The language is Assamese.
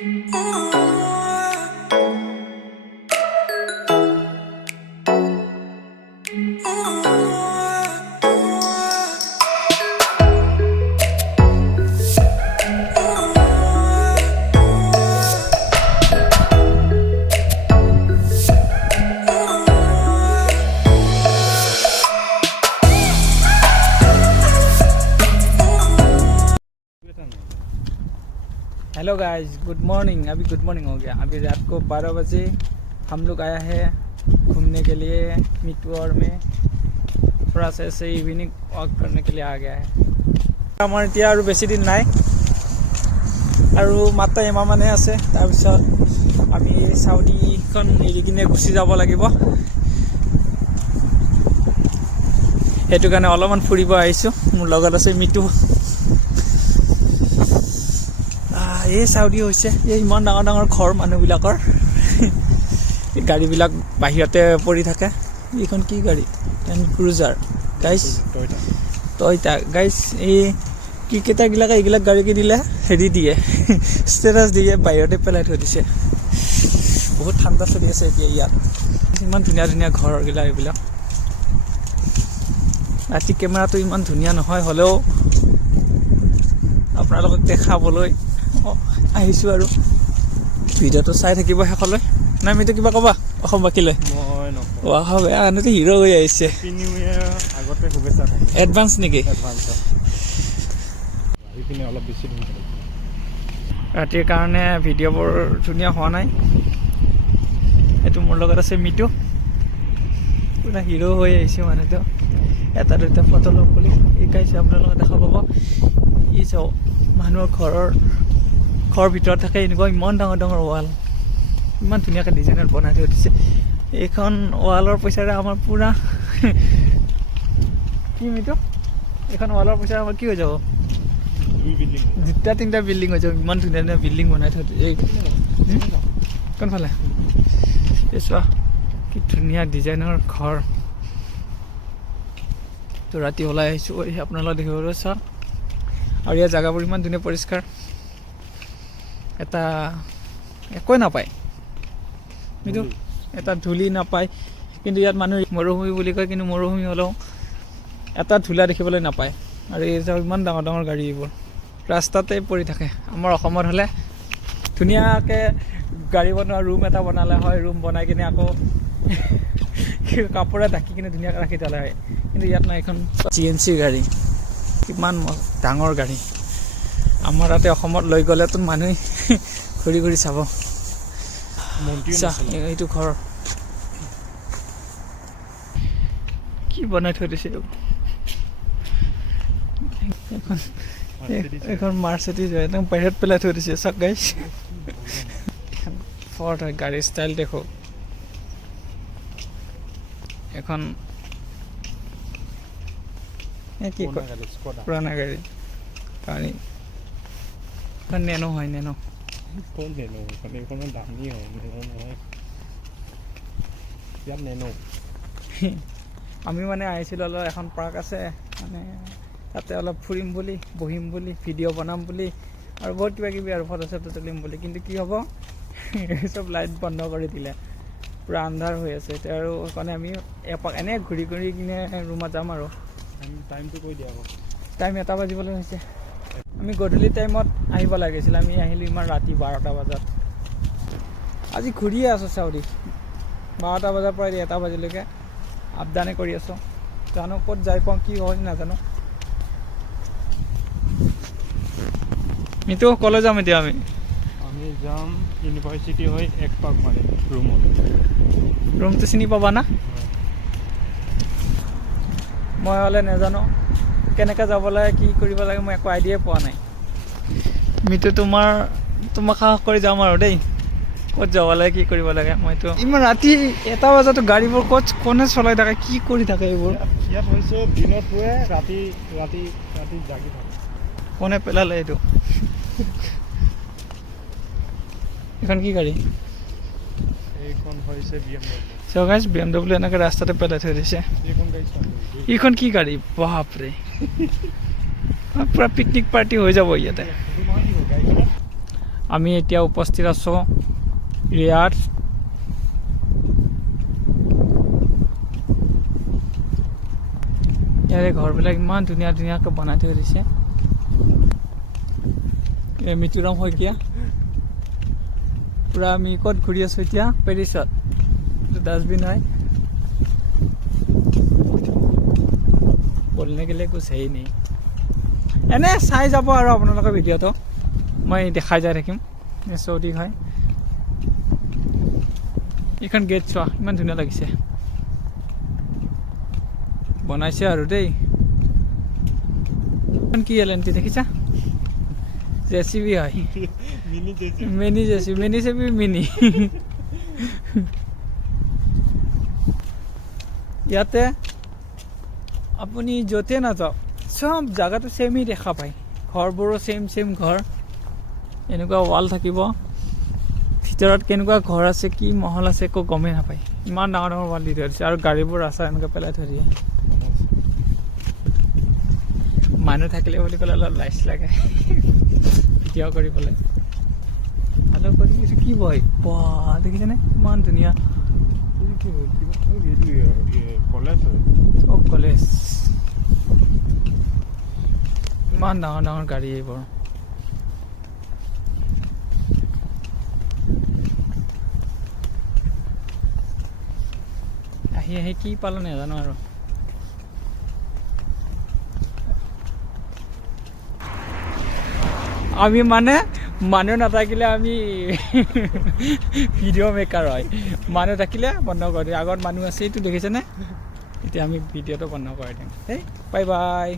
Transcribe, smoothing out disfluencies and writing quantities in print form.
Hello guys, good morning. अभी गुड मॉर्निंग हो गया। अभी रात को 12 बजे हम लोग आया है घूमने के लिए मिटवाड़ में। थोड़ा सा ऐसे इवनिंग वॉक करने के लिए आ गया है। আমাৰ এতিয়া আৰু বেছি দিন নাই, আৰু মাত্ৰ এমাহ মানহে আছে। তাৰপিছত আমি চাউদিখন এৰি কিনে গুচি যাব লাগিব। সেইটো কাৰণে অলপমান ফুৰিব আহিছোঁ। মোৰ লগত আছে মিটু। এই চাউদি হৈছে এই ইমান ডাঙৰ ডাঙৰ ঘৰ মানুহবিলাকৰ। গাড়ীবিলাক বাহিৰতে পৰি থাকে। এইখন কি গাড়ী? লেণ্ড ক্ৰুজাৰ গাইছ, টয়টা গাইছ। এই ক্ৰিকেটাৰবিলাকে এইবিলাক গাড়ী কিনিলে হেৰি দিয়ে, ষ্টেটাছ দিয়ে, বাহিৰতে পেলাই থৈ দিছে। বহুত ঠাণ্ডা চলি আছে এতিয়া ইয়াত। ইমান ধুনীয়া ধুনীয়া ঘৰবিলাক এইবিলাক। ৰাতি কেমেৰাটো ইমান ধুনীয়া নহয়, হ'লেও আপোনালোকক দেখাবলৈ আহিছোঁ আৰু ভিডিঅ'টো চাই থাকিব শেষলৈ। নাই মিটো কিবা ক'বা অসমবাসীলৈ? আনতে হিৰ' হৈ আহিছে। এডভান্স নেকি? ৰাতিৰ কাৰণে ভিডিঅ'বোৰ ধুনীয়া হোৱা নাই। এইটো মোৰ লগত আছে মিটু। পুৰা হিৰ' হৈ আহিছে মানুহটো। এটা দুটা ফটো ল'ম বুলি শিকাইছে, আপোনালোকে দেখা পাব। ই চাওক, মানুহৰ ঘৰ ভিতৰত থাকে এনেকুৱা ইমান ডাঙৰ ডাঙৰ ৱাল, ইমান ধুনীয়াকৈ ডিজাইনত বনাই থৈ দিছে। এইখন ৱালৰ পইচাৰে আমাৰ পূৰা কি মিটো, এইখন ৱালৰ পইচাৰে আমাৰ কি হৈ যাব? দুটা তিনিটা বিল্ডিং হৈ যাব। ইমান ধুনীয়া ধুনীয়া বিল্ডিং বনাই থৈ দিছে। কোনফালে এই চোৱা, কি ধুনীয়া ডিজাইনৰ ঘৰ। তো ৰাতি ওলাই আহিছোঁ, আপোনালোকে দেখিবলৈ চাওক। আৰু ইয়াৰ জেগাবোৰ ইমান ধুনীয়া পৰিষ্কাৰ, এটা একোৱে নাপায় কিন্তু এটা ধূলি নাপায়। কিন্তু ইয়াত মানুহ মৰুভূমি বুলি কয়, কিন্তু মৰুভূমি হ'লেও এটা ধূলা দেখিবলৈ নাপায়। আৰু এই যে ইমান ডাঙৰ ডাঙৰ গাড়ী এইবোৰ ৰাস্তাতে পৰি থাকে। আমাৰ অসমত হ'লে ধুনীয়াকৈ গাড়ী বনোৱা ৰুম এটা বনালে হয়, ৰুম বনাই কিনে আকৌ কাপোৰে ঢাকি কিনে ধুনীয়াকৈ ৰাখি থ'লে হয়। কিন্তু ইয়াত নাই। এখন GNC গাড়ী, কিমান ডাঙৰ গাড়ী। আমাৰ তাতে অসমত লৈ গ'লেতো মানুহে ঘূৰি ঘূৰি চাব। এইটো ঘৰ কি বনাই থৈ দিছে। এখন মাৰ্চিডিজ হয়, একদম বাহিৰত পেলাই থৈ দিছে। চাওক গাইছ, ফৰ্ড হয়। গাড়ীৰ ষ্টাইল দেখো। এখন কি কয়, পুৰণা গাড়ী। এখন নেনো হয়, নেনো। আমি মানে আহিছিলোঁ, অলপ এখন পাৰ্ক আছে মানে, তাতে অলপ ফুৰিম বুলি, বহিম বুলি, ভিডিঅ' বনাম বুলি, আৰু বহুত কিবা কিবি আৰু ফটো চটো তুলিম বুলি। কিন্তু কি হ'ব, চব লাইট বন্ধ কৰি দিলে, পূৰা আন্ধাৰ হৈ আছে এতিয়া। আৰু সেইকাৰণে আমি এপাক এনেই ঘূৰি ঘূৰি কিনে ৰুমত যাম। আৰু টাইমটো কৈ দিয়া। টাইম 1 বাজিবলৈ হৈছে। আমি গধূলি টাইমত আহিব লাগিছিল, আমি আহিলোঁ ইমান ৰাতি 12টা বজাত। আজি ঘূৰিয়ে আছোঁ চাউদি, 12টা বজাৰ পৰা 1টা বজালৈকে আপডাউনে কৰি আছোঁ। জানো ক'ত যাই পাওঁ, কি হয় নাজানো। মিটো কলৈ যাম এতিয়া? আমি যাম ইউনিভাৰ্চিটি হৈ এক পাক মাৰিম ৰুমত। ৰুমটো চিনি পাবা না? মই হ'লে নাজানো কেনেকৈ যাব লাগে, কি কৰিব লাগে, মই একো আইডিয়াই পোৱা নাই। মিটো তোমাক সাহস কৰি যাম আৰু দেই, ক'ত যাব লাগে, কি কৰিব লাগে। মইতো ইমান ৰাতি 1টা বজাতো গাড়ীবোৰ কোনে চলাই থাকে, কি কৰি থাকে এইবোৰ? ইয়াত হৈছে দিনত শুৱে, ৰাতি ৰাতি ৰাতি জাগি থাকে। কোনে পেলালে এইটো? এখন কি গাড়ী? এইখন হৈছে BMW। গাইছ, BMW এনেকৈ ৰাস্তাতে পেলাই থৈ দিছে। এইখন কি গাড়ী? পূৰা পিকনিক পাৰ্টি হৈ যাব ইয়াতে। আমি এতিয়া উপস্থিত আছোঁ ৰিয়াত। ইয়াৰে ঘৰবিলাক ইমান ধুনীয়া ধুনীয়াকৈ বনাই থৈ দিছে। এই মিতুৰাম শইকীয়া। পূৰা আমি ক'ত ঘূৰি আছোঁ এতিয়া? পেৰিছত। ডাষ্টবিন হয়, बोलने के लिए कुछ है ही नहीं। এনে চাই যাব আৰু আপোনালোকৰ ভিডিঅ'টো মই দেখাই যাই থাকিম। চৌদি হয়, এইখন গেট চোৱা ইমান ধুনীয়া লাগিছে, বনাইছে আৰু দেই। কি এলএনটি দেখিছা? জেচিবি হয়, mini JCB, mini JCB mini. ইয়াতে আপুনি য'তে নাযাওক চব জাগাটো ছেমেই দেখা পায়। ঘৰবোৰো ছেম ঘৰ, এনেকুৱা ৱাল থাকিব। ভিতৰত কেনেকুৱা ঘৰ আছে, কি মহল আছে একো গমেই নাপায়। ইমান ডাঙৰ ডাঙৰ ৱাল দি থৈ দিছে আৰু গাড়ীবোৰ ৰাস্তা এনেকৈ পেলাই থৈ দিয়ে। মানুহ থাকিলে বুলি ক'লে অলপ লাইচ লাগে ভিডিঅ' কৰিবলৈ। ভালো কৰি দিছে। কি বয় বাহ, দেখিছেনে ইমান ধুনীয়া। কলেজ, ইমান ডাঙৰ ডাঙৰ গাড়ী এইবোৰ। আহি আহি কি পালো নাজানো আৰু। আমি মানে মানুহ নাথাকিলে আমি ভিডিঅ' মেকাৰ হয়, মানুহ থাকিলে বন্ধ কৰি দিওঁ। আগত মানুহ আছে, এইটো দেখিছেনে? এতিয়া আমি ভিডিঅ'টো বন্ধ কৰি দিম। Bye bye.